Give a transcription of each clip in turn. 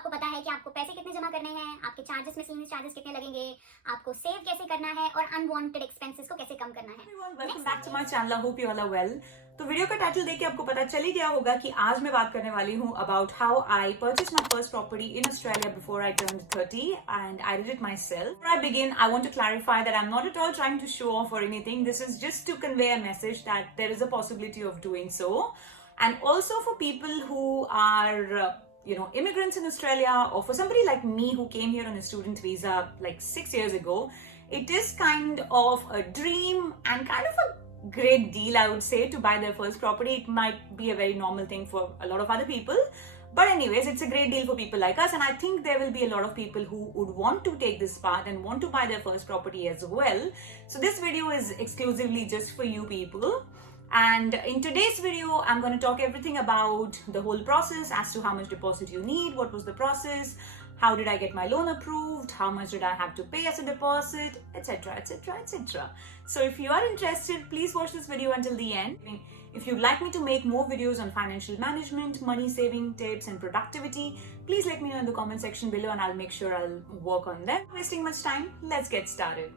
आपको पता है कि आपको पैसे कितने जमा करने हैं, आपके चार्जेस में चार्जेस कितने लगेंगे, आपको सेव कैसे करना है और अनवांटेड एक्सपेंसेस को कैसे कम करना है। Welcome back to my channel, I hope you all are well. तो वीडियो का टाइटल देख के आपको पता चल ही गया होगा कि आज मैं बात करने वाली हूँ about how I purchase my first property in Australia before I turned 30 and I did it my self. Before I begin, I want to clarify that I'm not at all trying to show off or anything. This is just to convey a message that there is a possibility of doing so. And also for people who are immigrants in Australia, or for somebody like me who came here on a student visa like 6 years ago, it is kind of a dream and kind of a great deal, I would say, to buy their first property. It might be a very normal thing for a lot of other people, but anyways, it's a great deal for people like us, and I think there will be a lot of people who would want to take this path and want to buy their first property as well. So this video is exclusively just for you people. And in today's video, I'm going to talk everything about the whole process, as to how much deposit you need, what was the process, how did I get my loan approved, how much did I have to pay as a deposit, etc, etc, etc. So if you are interested, please watch this video until the end. If you'd like me to make more videos on financial management, money saving tips and productivity, please let me know in the comment section below and I'll make sure I'll work on them. Not wasting much time, let's get started.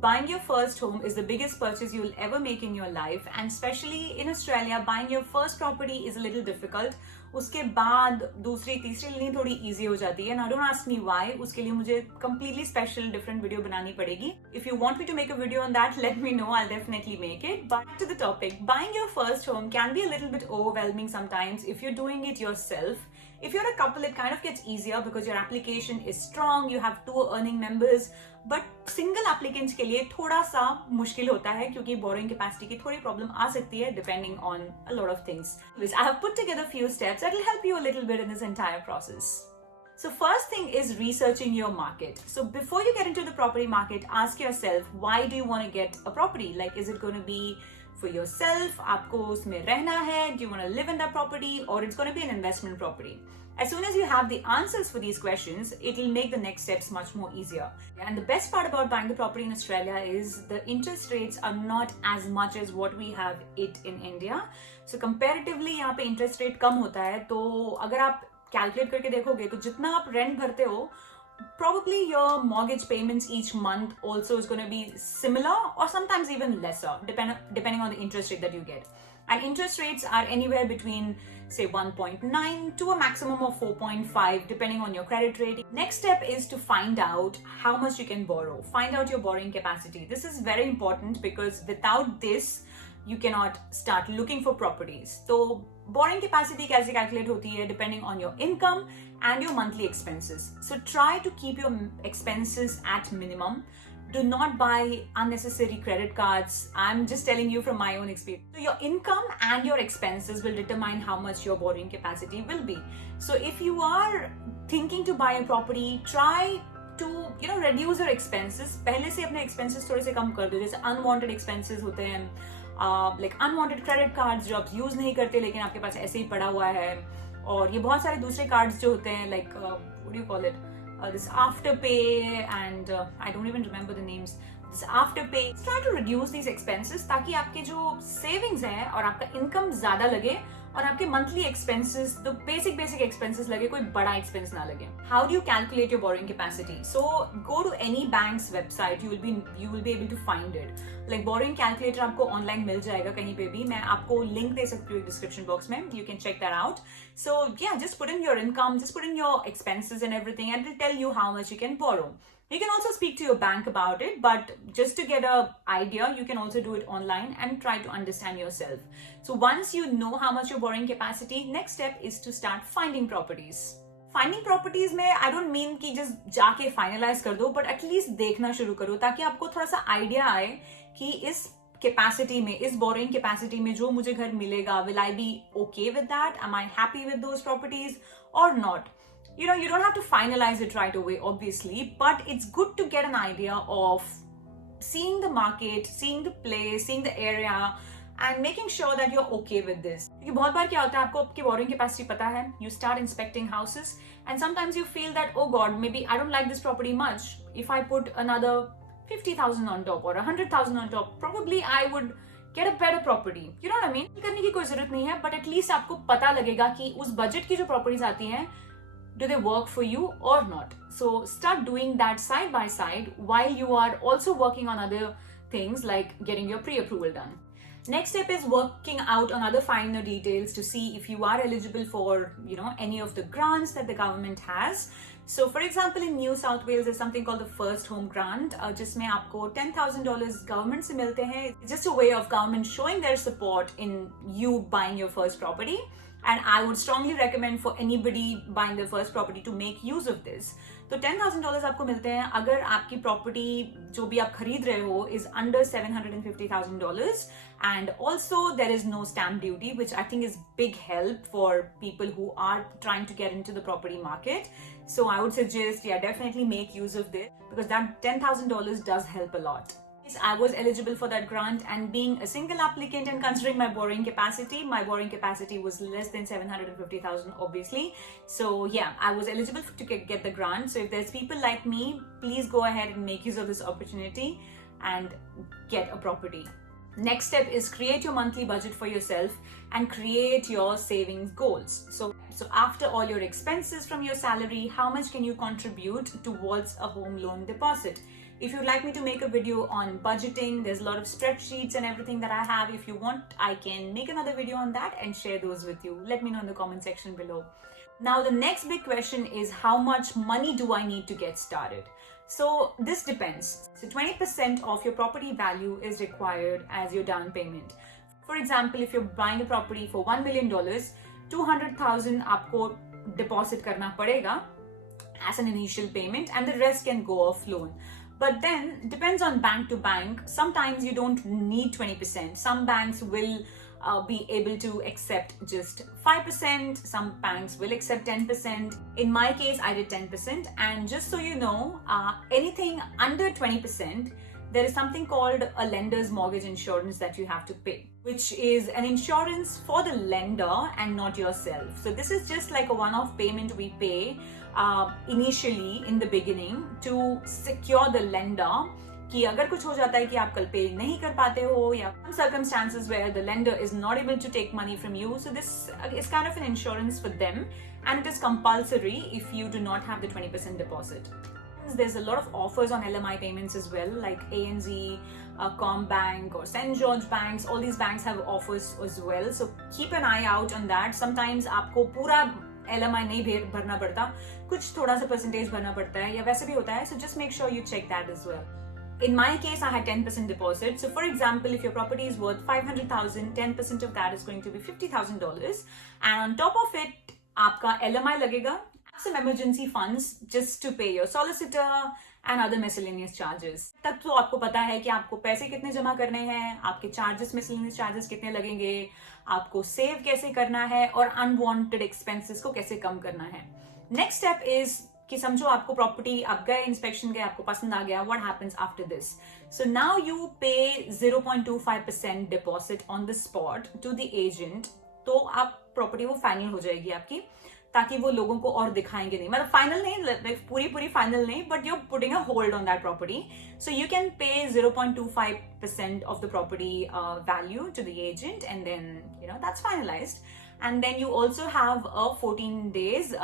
Buying your first home is the biggest purchase you will ever make in your life, and especially in Australia, buying your first property is a little difficult. उसके बाद दूसरी तीसरी लेनी थोड़ी easy हो जाती है. Now don't ask me why. उसके लिए मुझे completely special different video बनानी पड़ेगी. If you want me to make a video on that, let me know. I'll definitely make it. But back to the topic. Buying your first home can be a little bit overwhelming sometimes if you're doing it yourself. If you're a couple, it kind of gets easier because your application is strong. You have 2 earning members. But single applicants के लिए थोड़ा सा मुश्किल होता है क्योंकि borrowing capacity की थोड़ी प्रॉब्लम आ सकती है depending on a lot of things. I have put together few steps that will help you a little bit in this entire process. So first thing is researching your market. So before you get into the property market, ask yourself, why do you want to get a property? Like, is it going to be for yourself? आपको उसमें रहना है? Do you want to live in that property? Or it's going to be an investment property? As soon as you have the answers for these questions, it will make the next steps much more easier. And the best part about buying the property in Australia is the interest rates are not as much as what we have it in India. So comparatively यहाँ पे interest rate कम होता है. तो अगर आप calculate करके देखोगे तो जितना आप rent भरते हो, probably your mortgage payments each month also is going to be similar or sometimes even lesser depending on the interest rate that you get. And interest rates are anywhere between say 1.9 to a maximum of 4.5 depending on your credit rating. Next step is to find out how much you can borrow. Find out your borrowing capacity. This is very important because without this you cannot start looking for properties. So borrowing capacity कैसे calculate होती है depending on your income and your monthly expenses. So try to keep your expenses at minimum. Do not buy unnecessary credit cards. I'm just telling you from my own experience. So your income and your expenses will determine how much your borrowing capacity will be. So if you are thinking to buy a property, try to reduce your expenses. पहले से अपने expenses थोड़े से कम कर दो. जैसे unwanted expenses होते हैं, like unwanted credit cards जो आप use नहीं करते लेकिन आपके पास ऐसे ही पड़ा हुआ है, और ये बहुत सारे दूसरे cards जो होते हैं, like what do you call it? This afterpay and I don't even remember the names. This afterpay. Try to reduce these expenses ताकि आपके जो savings हैं और आपका income ज़्यादा लगे और आपके monthly expenses, the basic expenses लगे, कोई बड़ा expense ना लगे. How do you calculate your borrowing capacity? So go to any bank's website. You will be able to find it. Like borrowing calculator आपको online मिल जाएगा कहीं पे भी. मैं आपको link दे सकती हूँ description box में. You can check that out. So yeah, just put in your income, just put in your expenses and everything, and it will tell you how much you can borrow. You can also speak to your bank about it, but just to get an idea, you can also do it online and try to understand yourself. So once you know how much your borrowing capacity, next step is to start finding properties. Finding properties में I don't mean कि just जाके finalize कर दो, but at least देखना शुरू करो ताकि आपको थोड़ा सा idea आए कि इस capacity में, इस borrowing capacity में जो मुझे घर मिलेगा, will I be okay with that? Am I happy with those properties or not? You don't have to finalize it right away, obviously, but it's good to get an idea of seeing the market, seeing the place, seeing the area, and making sure that you're okay with this. क्योंकि बहुत बार क्या होता है, आपको आपकी borrowing capacity पता है, you start inspecting houses, and sometimes you feel that, oh God, maybe I don't like this property much. If I put another 50,000 on top or 100,000 on top, probably I would get a better property. You know what I mean? करने की कोई जरूरत नहीं है, but at least आपको पता लगेगा कि उस budget की जो properties आती हैं, do they work for you or not? So start doing that side by side while you are also working on other things like getting your pre-approval done. Next step is working out on other finer details to see if you are eligible for, any of the grants that the government has. So for example, in New South Wales, there's something called the First Home Grant, जिसमें आपको $10,000 government से मिलते हैं. It's just a way of government showing their support in you buying your first property. And I would strongly recommend for anybody buying their first property to make use of this. तो $10,000 आपको मिलते हैं अगर आपकी property जो भी आप खरीद रहे हो is under $750,000, and also there is no stamp duty, which I think is big help for people who are trying to get into the property market. So I would suggest, definitely make use of this, because that $10,000 does help a lot. I was eligible for that grant, and being a single applicant and considering my borrowing capacity was less than 750,000 obviously. So I was eligible to get the grant. So if there's people like me, please go ahead and make use of this opportunity and get a property. Next step is create your monthly budget for yourself and create your savings goals. So after all your expenses from your salary, how much can you contribute towards a home loan deposit? If you'd like me to make a video on budgeting, there's a lot of spreadsheets and everything that I have. If you want, I can make another video on that and share those with you. Let me know in the comment section below. Now, the next big question is, how much money do I need to get started? So this depends. So 20% of your property value is required as your down payment. For example, if you're buying a property for $1 million, $200,000 आपको deposit करना पड़ेगा as an initial payment, and the rest can go off loan. But then depends on bank to bank. Sometimes you don't need 20%. Some banks will be able to accept just 5%. Some banks will accept 10%. In my case, I did 10%. And just so you know, anything under 20%, there is something called a lender's mortgage insurance that you have to pay, which is an insurance for the lender and not yourself. So this is just like a one-off payment we pay initially in the beginning to secure the lender कि अगर कुछ हो जाता है कि आप कल पे नहीं कर पाते हो, या circumstances where the lender is not able to take money from you. So this is kind of an insurance for them, and it is compulsory if you do not have the 20% deposit. There's a lot of offers on LMI payments as well, like ANZ, Combank or St. George banks. All these banks have offers as well. So keep an eye out on that. Sometimes आपको पूरा LMI नहीं भरना पड़ता, कुछ थोड़ा सा percentage भरना पड़ता है, या वैसे भी होता है. So just make sure you check that as well. In my case, I had 10% deposit. So for example, if your property is worth $500,000, 10% of that is going to be $50,000. And on top of it, आपका LMI लगेगा, some emergency funds just to pay your solicitor and other miscellaneous charges. तब तो आपको पता है कि आपको पैसे कितने जमा करने हैं, आपके charges, miscellaneous charges कितने लगेंगे, आपको save कैसे करना है, और unwanted expenses को कैसे कम करना है. Next step is कि समझो आपको प्रॉपर्टी, आप गए इंस्पेक्शन गए, आपको पसंद आ गया, what happens after this? So now you pay 0.25% deposit on the spot to the agent. तो आप प्रॉपर्टी वो फाइनल हो जाएगी आपकी, ताकि वो लोगों को और दिखाएंगे नहीं, मतलब फाइनल नहीं, पूरी फाइनल नहीं, but you're putting a hold on that property. So you can pay 0.25% of the property value to the agent, and then that's finalized. And then you also have a 14 days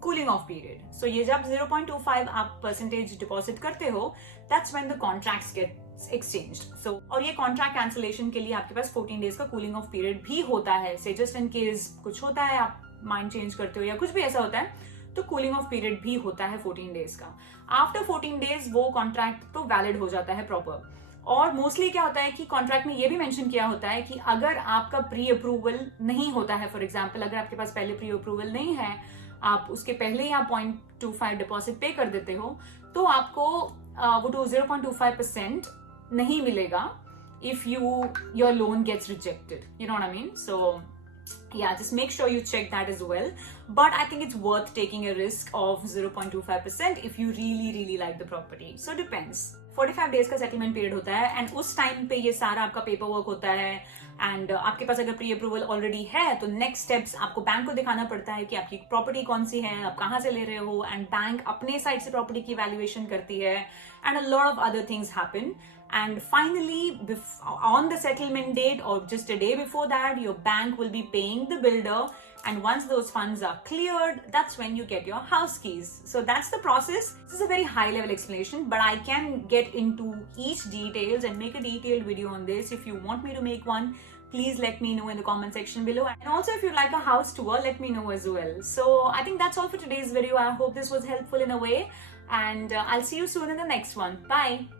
cooling off period. So ये जब 0.25 आप percentage deposit करते हो, that's when the contracts get exchanged. So और ये contract cancellation के लिए आपके पास 14 days का cooling off period भी होता है. Say just in case कुछ होता है, आप mind change करते हो या कुछ भी ऐसा होता है, तो cooling off period भी होता है 14 days का. After 14 days वो contract तो valid हो जाता है proper. और मोस्टली क्या होता है कि कॉन्ट्रैक्ट में ये भी मेंशन किया होता है कि अगर आपका प्री अप्रूवल नहीं होता है, फॉर एग्जांपल अगर आपके पास पहले प्री अप्रूवल नहीं है, आप उसके पहले ही आप 0.25 डिपॉजिट पे कर देते हो, तो आपको वो 0.25% नहीं मिलेगा if your loan gets rejected. You know what I mean? So yeah, just make sure you check that as well. But I think it's worth taking a risk of 0.25% if you really like the property. So depends. 45 days का settlement period होता है, and उस time पे ये सारा आपका paper work होता है, एंड आपके पास अगर प्री अप्रूवल ऑलरेडी है तो नेक्स्ट स्टेप्स आपको बैंक को दिखाना पड़ता है कि आपकी प्रॉपर्टी कौन सी है, आप कहाँ से ले रहे हो, एंड बैंक अपने साइड से प्रॉपर्टी की वैल्यूएशन करती है, and a lot of other things happen. And finally, on the settlement date or just a day before that, your bank will be paying the builder and once those funds are cleared, that's when you get your house keys. So that's the process. This is a very high level explanation, but I can get into each details and make a detailed video on this. If you want me to make one, please let me know in the comment section below. And also, if you'd like a house tour, let me know as well. So I think that's all for today's video. I hope this was helpful in a way, and I'll see you soon in the next one. Bye.